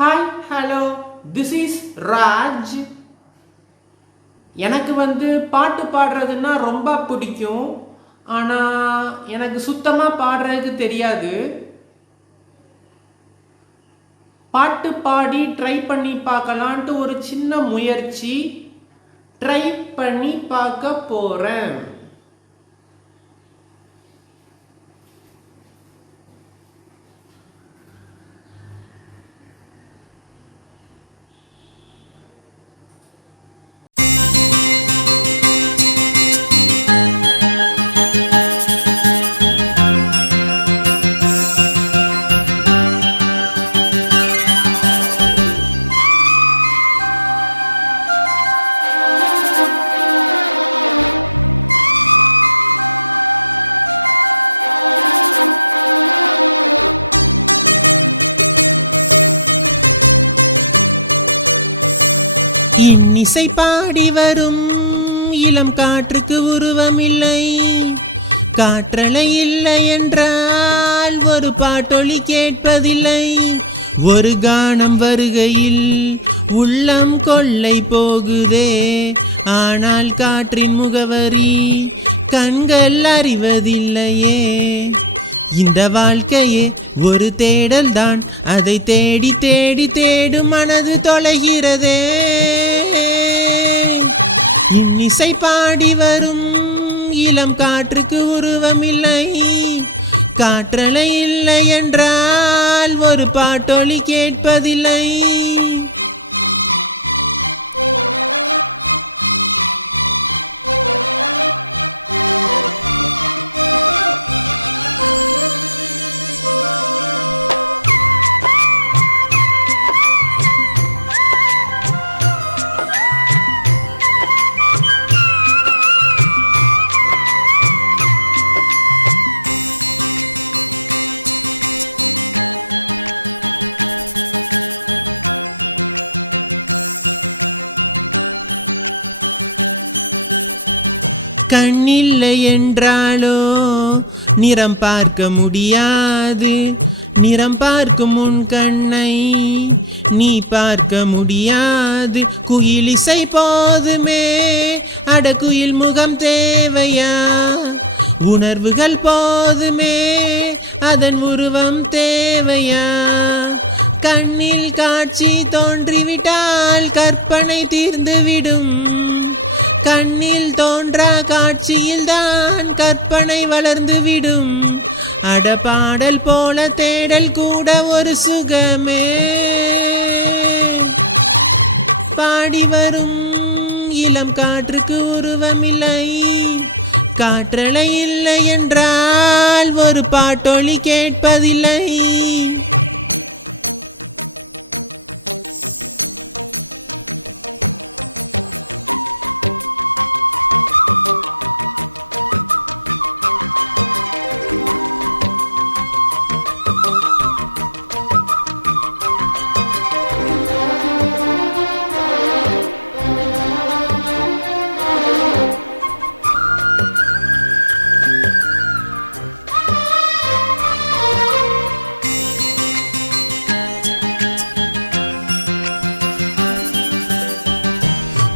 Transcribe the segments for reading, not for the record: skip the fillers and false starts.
Hi hello this is Raj. எனக்கு பாட்டு பாடுறதுன்னா ரொம்ப பிடிக்கும். ஆனால் எனக்கு சுத்தமாக பாடுறதுக்கு தெரியாது. பாட்டு பாடி ட்ரை பண்ணி பார்க்கலான்ட்டு ஒரு சின்ன முயற்சி. ட்ரை பண்ணி பார்க்க போகிறேன். இசை பாடி வரும் இளம் காற்றுக்கு உருவமில்லை. காற்றலை இல்லை என்றால் ஒரு பாட்டொலி கேட்பதில்லை. ஒரு கானம் வருகையில் உள்ளம் கொள்ளை போகுதே. ஆனால் காற்றின் முகவரி கண்கள் அறிவதில்லையே. இந்த வாழ்க்கையே ஒரு தேடல் தான். அதை தேடி தேடி தேடும் மனது தொலைகிறதே. இசை பாடி வரும் இளம் காற்றுக்கு உருவமில்லை. காற்றலை இல்லை என்றால் ஒரு பாட்டொலி கேட்பதில்லை. கண்ணில்லை என்றாலோ நிறம் பார்க்க முடியாது. நிறம் பார்க்கும் உன் கண்ணை நீ பார்க்க முடியாது. குயில் இசை போதுமே, அடக்குயில் முகம் தேவையா? உணர்வுகள் போதுமே, அதன் உருவம் தேவையா? கண்ணில் காட்சி தோன்றிவிட்டால் கற்பனை தீர்ந்துவிடும். கண்ணில் தோன்றா காட்சியில் தான் கற்பனை வளர்ந்துவிடும். அடப்பாடல் போல தேடல் கூட ஒரு சுகமே. பாடி வரும் இளம் காற்றுக்கு உருவமில்லை. காற்றலை இல்லை என்றால் ஒரு பாட்டொலி கேட்பதில்லை.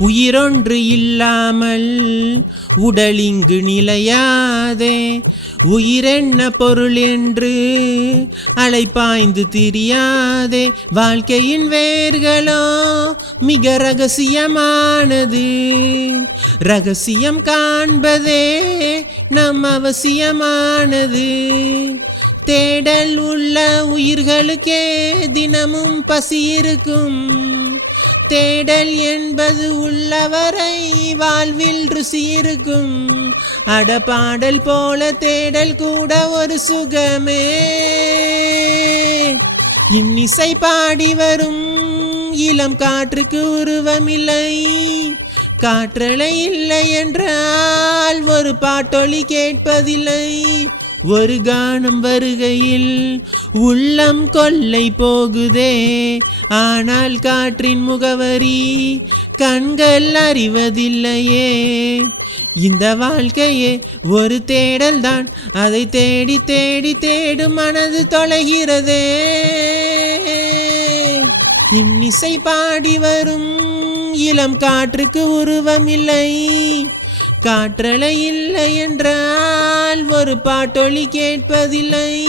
உயிரொன்று இல்லாமல் உடலிங்கு நிலையாதே. உயிரென்ன பொருள் என்று அலைப்பாய்ந்து திரியாதே. வாழ்க்கையின் வேர்களோ மிக ரகசியமானது. ரகசியம் காண்பதே நம் அவசியமானது. தேடல் உள்ள உயிர்களுக்கே தினமும் பசி இருக்கும். தேடல் என்பது உள்ளவரை வாழ்வில் ருசி இருக்கும். அடப்பாடல் போல தேடல் கூட ஒரு சுகமே. இசை பாடி வரும் இளம் காற்றுக்கு உருவமில்லை. காற்றலை இல்லை என்றால் ஒரு பாட்டொலி கேட்பதில்லை. ஒரு கானம் வருகையில் உள்ளம் கொள்ளை போகுதே. ஆனால் காற்றின் முகவரி கண்கள் அறிவதில்லையே. இந்த வாழ்க்கையே ஒரு தேடல் தான். அதை தேடி தேடி தேடும் மனது தொலைகிறதே. காற்றுக்கு உருவமில்லை. காற்றலை இல்லை என்றால் ஒரு பாட்டொலி கேட்பதில்லை.